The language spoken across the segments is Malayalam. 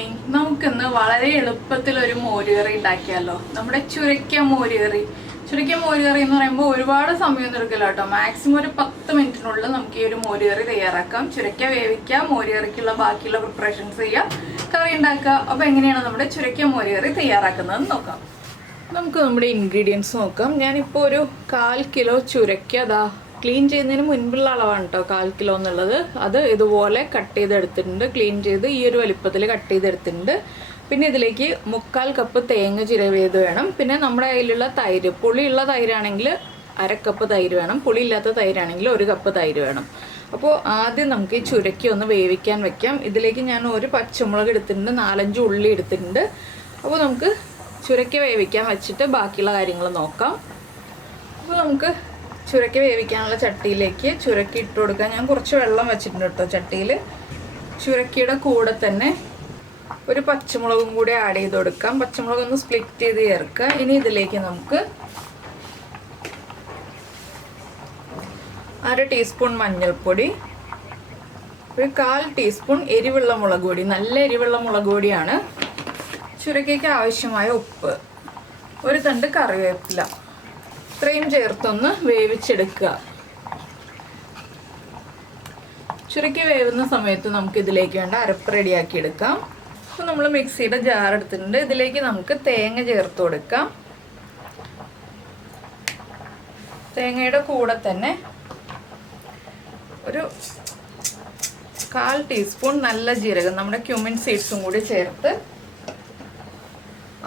മോർണിംഗ്. നമുക്കിന്ന് വളരെ എളുപ്പത്തിൽ ഒരു മോരുകറി ഉണ്ടാക്കിയാലോ. നമ്മുടെ ചുരക്ക മോരുകറി. ചുരക്ക മോരുകറി എന്ന് പറയുമ്പോൾ ഒരുപാട് സമയം എടുക്കില്ല കേട്ടോ. മാക്സിമം ഒരു 10 മിനിറ്റിനുള്ളിൽ നമുക്ക് ഈ ഒരു മോരുകറി തയ്യാറാക്കാം. ചുരക്ക വേവിക്കാം, മോരുകറിക്കുള്ള ബാക്കിയുള്ള പ്രിപ്പറേഷൻസ് ചെയ്യാം, കറി ഉണ്ടാക്കുക. അപ്പോൾ എങ്ങനെയാണ് നമ്മുടെ ചുരക്ക മോരുകറി തയ്യാറാക്കുന്നതെന്ന് നോക്കാം. നമുക്ക് നമ്മുടെ ഇൻഗ്രീഡിയൻസ് നോക്കാം. ഞാനിപ്പോൾ ഒരു 1/4 കിലോ ചുരക്ക അതാ ക്ലീൻ ചെയ്യുന്നതിന് മുൻപുള്ള അളവാണ് കേട്ടോ 1/4 കിലോ എന്നുള്ളത്. അത് ഇതുപോലെ കട്ട് ചെയ്തെടുത്തിട്ടുണ്ട്. ക്ലീൻ ചെയ്ത് ഈ ഒരു വലിപ്പത്തിൽ കട്ട് ചെയ്തെടുത്തിട്ടുണ്ട്. പിന്നെ ഇതിലേക്ക് 1/4 കപ്പ് തേങ്ങ ചിരവിയത് വേണം. പിന്നെ നമ്മുടെ കയ്യിലുള്ള തൈര്, പുളിയുള്ള തൈരാണെങ്കിൽ 1/2 കപ്പ് തൈര് വേണം. പുളിയില്ലാത്ത തൈരാണെങ്കിൽ 1 കപ്പ് തൈര് വേണം. അപ്പോൾ ആദ്യം നമുക്ക് ഈ ചുരക്ക ഒന്ന് വേവിക്കാൻ വെക്കാം. ഇതിലേക്ക് ഞാൻ ഒരു പച്ചമുളക് എടുത്തിട്ടുണ്ട്, 4-5 ഉള്ളി എടുത്തിട്ടുണ്ട്. അപ്പോൾ നമുക്ക് ചുരക്ക വേവിക്കാൻ വെച്ചിട്ട് ബാക്കിയുള്ള കാര്യങ്ങൾ നോക്കാം. അപ്പോൾ നമുക്ക് ചുരക്ക വേവിക്കാനുള്ള ചട്ടിയിലേക്ക് ചുരക്ക ഇട്ട് കൊടുക്കാം. ഞാൻ കുറച്ച് വെള്ളം വെച്ചിട്ടുണ്ട് കേട്ടോ ചട്ടിയിൽ. ചുരക്കയുടെ കൂടെ തന്നെ ഒരു പച്ചമുളകും കൂടി ആഡ് ചെയ്ത് കൊടുക്കാം. പച്ചമുളക് ഒന്ന് സ്പ്ലിറ്റ് ചെയ്ത് ചേർക്കുക. ഇനി ഇതിലേക്ക് നമുക്ക് 1/2 ടീസ്പൂൺ മഞ്ഞൾപ്പൊടി, ഒരു 1/4 ടീസ്പൂൺ എരിവുള്ള മുളക് പൊടി, നല്ല എരിവുള്ള മുളക് പൊടിയാണ്. ചുരക്കയ്ക്ക് ആവശ്യമായ ഉപ്പ്, ഒരു തണ്ട് കറിവേപ്പില, ഇത്രയും ചേർത്തൊന്ന് വേവിച്ചെടുക്കുക. ചുരക്ക വേവുന്ന സമയത്ത് നമുക്ക് ഇതിലേക്ക് വേണ്ട അരപ്പ് റെഡിയാക്കി എടുക്കാം. അപ്പോൾ നമ്മൾ മിക്സിയുടെ ജാർ എടുത്തിട്ടുണ്ട്. ഇതിലേക്ക് നമുക്ക് തേങ്ങ ചേർത്ത് കൊടുക്കാം. തേങ്ങയുടെ കൂടെ തന്നെ ഒരു 1/4 ടീസ്പൂൺ നല്ല ജീരകം, നമ്മുടെ ക്യുമിൻ സീഡ്സും കൂടി ചേർത്ത്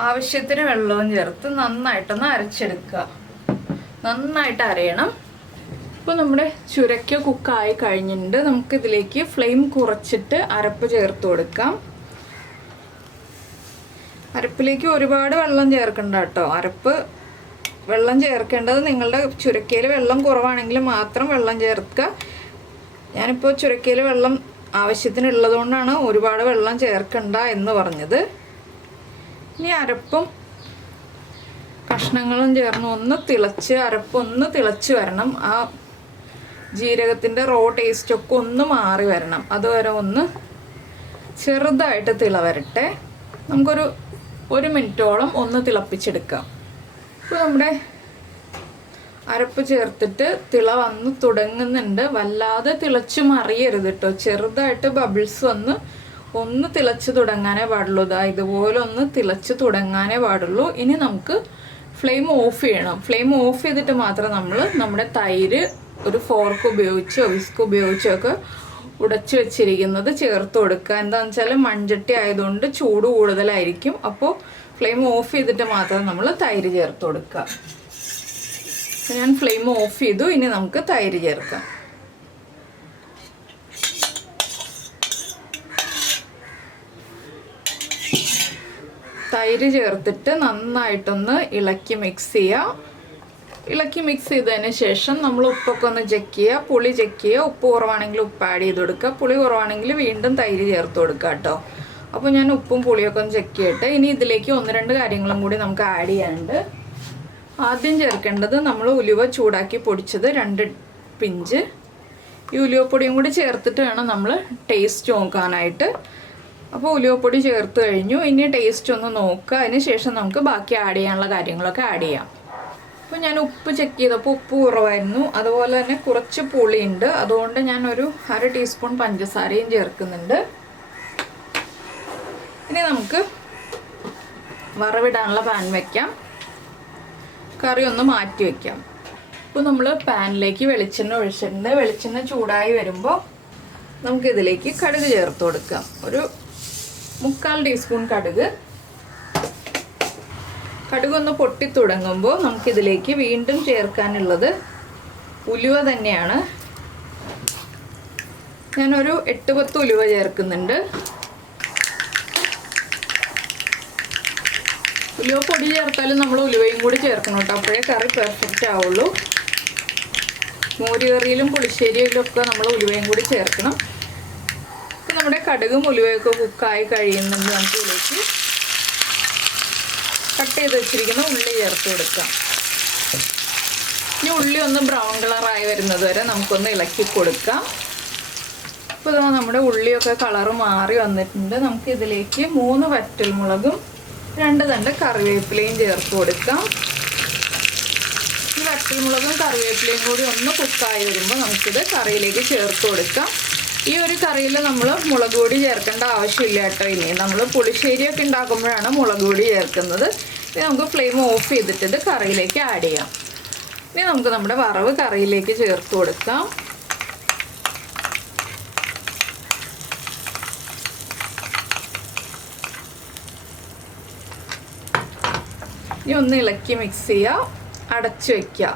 ആവശ്യത്തിന് വെള്ളവും ചേർത്ത് നന്നായിട്ടൊന്ന് അരച്ചെടുക്കുക. നന്നായിട്ട് അരയണം. ഇപ്പോൾ നമ്മുടെ ചുരക്ക കുക്കായി കഴിഞ്ഞിട്ടുണ്ട്. നമുക്കിതിലേക്ക് ഫ്ലെയിം കുറച്ചിട്ട് അരപ്പ് ചേർത്ത് കൊടുക്കാം. അരപ്പിലേക്ക് ഒരുപാട് വെള്ളം ചേർക്കണ്ട കേട്ടോ. അരപ്പ് വെള്ളം ചേർക്കേണ്ടത് നിങ്ങളുടെ ചുരക്കയിൽ വെള്ളം കുറവാണെങ്കിൽ മാത്രം വെള്ളം ചേർക്കുക. ഞാനിപ്പോൾ ചുരക്കയിൽ വെള്ളം ആവശ്യത്തിനുള്ളത് കൊണ്ടാണ് ഒരുപാട് വെള്ളം ചേർക്കണ്ട എന്ന് പറഞ്ഞത്. ഇനി അരപ്പും കഷ്ണങ്ങളും ചേർന്ന് ഒന്ന് തിളച്ച്, അരപ്പൊന്ന് തിളച്ച് വരണം. ആ ജീരകത്തിൻ്റെ റോ ടേസ്റ്റൊക്കെ ഒന്ന് മാറി വരണം. അതുവരെ ഒന്ന് ചെറുതായിട്ട് തിള വരട്ടെ. നമുക്കൊരു 1 മിനിറ്റോളം ഒന്ന് തിളപ്പിച്ചെടുക്കാം. ഇപ്പോൾ നമ്മുടെ അരപ്പ് ചേർത്തിട്ട് തിള വന്ന് തുടങ്ങുന്നുണ്ട്. വല്ലാതെ തിളച്ച് മറിയരുത് കേട്ടോ. ചെറുതായിട്ട് ബബിൾസ് വന്ന് ഒന്ന് തിളച്ച് തുടങ്ങാനേ പാടുള്ളൂ. ഇതുപോലെ ഒന്ന് തിളച്ച് തുടങ്ങാനേ പാടുള്ളൂ. ഇനി നമുക്ക് ഫ്ലെയിം ഓഫ് ചെയ്യണം. ഫ്ലെയിം ഓഫ് ചെയ്തിട്ട് മാത്രം നമ്മൾ നമ്മുടെ തൈര് ഒരു ഫോർക്ക് ഉപയോഗിച്ചോ വിസ്ക് ഉപയോഗിച്ചോ ഒക്കെ ഉടച്ച് വെച്ചിരിക്കുന്നത് ചേർത്ത് കൊടുക്കുക. എന്താണെന്ന് വെച്ചാൽ മൺചട്ടി ആയതുകൊണ്ട് ചൂട് കൂടുതലായിരിക്കും. അപ്പോൾ ഫ്ലെയിം ഓഫ് ചെയ്തിട്ട് മാത്രം നമ്മൾ തൈര് ചേർത്ത് കൊടുക്കുക. ഞാൻ ഫ്ലെയിം ഓഫ് ചെയ്തു. ഇനി നമുക്ക് തൈര് ചേർക്കാം. തൈര് ചേർത്തിട്ട് നന്നായിട്ടൊന്ന് ഇളക്കി മിക്സ് ചെയ്യുക. ഇളക്കി മിക്സ് ചെയ്തതിന് ശേഷം നമ്മൾ ഉപ്പൊക്കെ ഒന്ന് ചെക്ക് ചെയ്യുക. പുളി ചെക്ക് ചെയ്യുക. ഉപ്പ് കുറവാണെങ്കിൽ ഉപ്പ് ആഡ് ചെയ്ത് കൊടുക്കുക. പുളി കുറവാണെങ്കിൽ വീണ്ടും തൈര് ചേർത്ത് കൊടുക്കുക കേട്ടോ. അപ്പോൾ ഞാൻ ഉപ്പും പുളിയൊക്കെ ഒന്ന് ചെക്ക് ചെയ്യട്ടെ. ഇനി ഇതിലേക്ക് 1-2 കാര്യങ്ങളും കൂടി നമുക്ക് ആഡ് ചെയ്യാനുണ്ട്. ആദ്യം ചേർക്കേണ്ടത് നമ്മൾ ഉലുവ ചൂടാക്കി പൊടിച്ചത് 2 പിഞ്ച്. ഈ ഉലുവപ്പൊടിയും കൂടി ചേർത്തിട്ട് വേണം നമ്മൾ ടേസ്റ്റ് നോക്കാനായിട്ട്. അപ്പോൾ ഉലുവപ്പൊടി ചേർത്ത് കഴിഞ്ഞു. ഇനി ടേസ്റ്റ് ഒന്ന് നോക്കുക. അതിന് ശേഷം നമുക്ക് ബാക്കി ആഡ് ചെയ്യാനുള്ള കാര്യങ്ങളൊക്കെ ആഡ് ചെയ്യാം. അപ്പോൾ ഞാൻ ഉപ്പ് ചെക്ക് ചെയ്തപ്പോൾ ഉപ്പ് കുറവായിരുന്നു. അതുപോലെ തന്നെ കുറച്ച് പുളിയുണ്ട്. അതുകൊണ്ട് ഞാൻ ഒരു 1/2 ടീസ്പൂൺ പഞ്ചസാരയും ചേർക്കുന്നുണ്ട്. ഇനി നമുക്ക് വറവിടാനുള്ള പാൻ വയ്ക്കാം. കറി ഒന്ന് മാറ്റി വയ്ക്കാം. ഇപ്പോൾ നമ്മൾ പാനിലേക്ക് വെളിച്ചെണ്ണ ഒഴിച്ചിട്ടുണ്ട്. വെളിച്ചെണ്ണ ചൂടായി വരുമ്പോൾ നമുക്കിതിലേക്ക് കടുക് ചേർത്ത് കൊടുക്കാം. ഒരു 1/4 ടീസ്പൂൺ കടുക്. കടുകൊന്ന് പൊട്ടി തുടങ്ങുമ്പോൾ നമുക്കിതിലേക്ക് വീണ്ടും ചേർക്കാനുള്ളത് ഉലുവ തന്നെയാണ്. ഞാനൊരു 8-10 ഉലുവ ചേർക്കുന്നുണ്ട്. ഉലുവ പൊടി ചേർത്താലും നമ്മൾ ഉലുവയും കൂടി ചേർക്കണം കേട്ടോ. അപ്പോഴേ കറി പെർഫെക്റ്റ് ആവുള്ളൂ. മോരുകറിയിലും പുളിശ്ശേരിയിലും ഒക്കെ നമ്മൾ ഉലുവയും കൂടി ചേർക്കണം. ഇപ്പോൾ നമ്മുടെ കടുകും ഉലുവയൊക്കെ കുക്കായി കഴിയുന്നുണ്ട്. നമുക്ക് ഇതിലേക്ക് കട്ട് ചെയ്ത് വെച്ചിരിക്കുന്ന ഉള്ളി ചേർത്ത് കൊടുക്കാം. ഈ ഉള്ളി ഒന്ന് ബ്രൗൺ കളറായി വരുന്നത് വരെ നമുക്കൊന്ന് ഇളക്കി കൊടുക്കാം. അപ്പോൾ നമ്മുടെ ഉള്ളിയൊക്കെ കളർ മാറി വന്നിട്ടുണ്ട്. നമുക്ക് ഇതിലേക്ക് 3 വറ്റൽമുളകും 2 തണ്ട് കറിവേപ്പിലയും ചേർത്ത് കൊടുക്കാം. ഈ വറ്റൽമുളകും കറിവേപ്പിലയും കൂടി ഒന്ന് കുക്കായി വരുമ്പോൾ നമുക്കിത് കറിയിലേക്ക് ചേർത്ത് കൊടുക്കാം. ഈ ഒരു കറിയിൽ നമ്മൾ മുളക് പൊടി ചേർക്കേണ്ട ആവശ്യമില്ല കേട്ടോ. ഇനി നമ്മൾ പുളിശ്ശേരിയൊക്കെ ഉണ്ടാക്കുമ്പോഴാണ് മുളക് പൊടി ചേർക്കുന്നത്. ഇനി നമുക്ക് ഫ്ലെയിം ഓഫ് ചെയ്തിട്ട് ഇത് കറിയിലേക്ക് ആഡ് ചെയ്യാം. ഇനി നമുക്ക് നമ്മുടെ വറവ് കറിയിലേക്ക് ചേർത്ത് കൊടുക്കാം. ഇനി ഒന്ന് ഇളക്കി മിക്സ് ചെയ്യുക, അടച്ചു വയ്ക്കുക.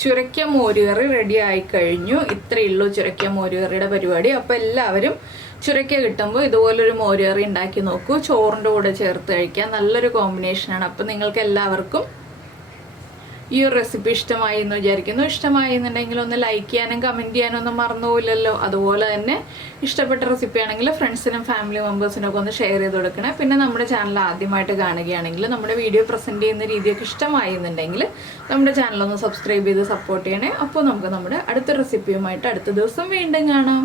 ചുരക്ക മോരുകറി റെഡി ആയി കഴിഞ്ഞു. ഇത്രയേ ഉള്ളൂ ചുരക്ക മോരുകറിയുടെ പരിപാടി. അപ്പോൾ എല്ലാവരും ചുരക്ക കിട്ടുമ്പോൾ ഇതുപോലൊരു മോരുകറി ഉണ്ടാക്കി നോക്കൂ. ചോറിൻ്റെ കൂടെ ചേർത്ത് കഴിക്കാൻ നല്ലൊരു കോമ്പിനേഷനാണ്. അപ്പോൾ നിങ്ങൾക്ക് എല്ലാവർക്കും ഈ ഒരു റെസിപ്പി ഇഷ്ടമായി എന്ന് വിചാരിക്കുന്നു. ഇഷ്ടമായി എന്നുണ്ടെങ്കിൽ ഒന്ന് ലൈക്ക് ചെയ്യാനും കമൻറ്റ് ചെയ്യാനും ഒന്നും മറന്നുപോയില്ലല്ലോ. അതുപോലെ തന്നെ ഇഷ്ടപ്പെട്ട റെസിപ്പി ആണെങ്കിൽ ഫ്രണ്ട്സിനും ഫാമിലി മെമ്പേഴ്സിനും ഒക്കെ ഒന്ന് ഷെയർ ചെയ്ത് കൊടുക്കണേ. പിന്നെ നമ്മുടെ ചാനൽ ആദ്യമായിട്ട് കാണുകയാണെങ്കിൽ നമ്മുടെ വീഡിയോ പ്രസൻറ്റ് ചെയ്യുന്ന രീതിയൊക്കെ ഇഷ്ടമായി എന്നുണ്ടെങ്കിൽ നമ്മുടെ ചാനലൊന്ന് സബ്സ്ക്രൈബ് ചെയ്ത് സപ്പോർട്ട് ചെയ്യണേ. അപ്പോൾ നമുക്ക് നമ്മുടെ അടുത്ത റെസിപ്പിയുമായിട്ട് അടുത്ത ദിവസം വീണ്ടും കാണാം.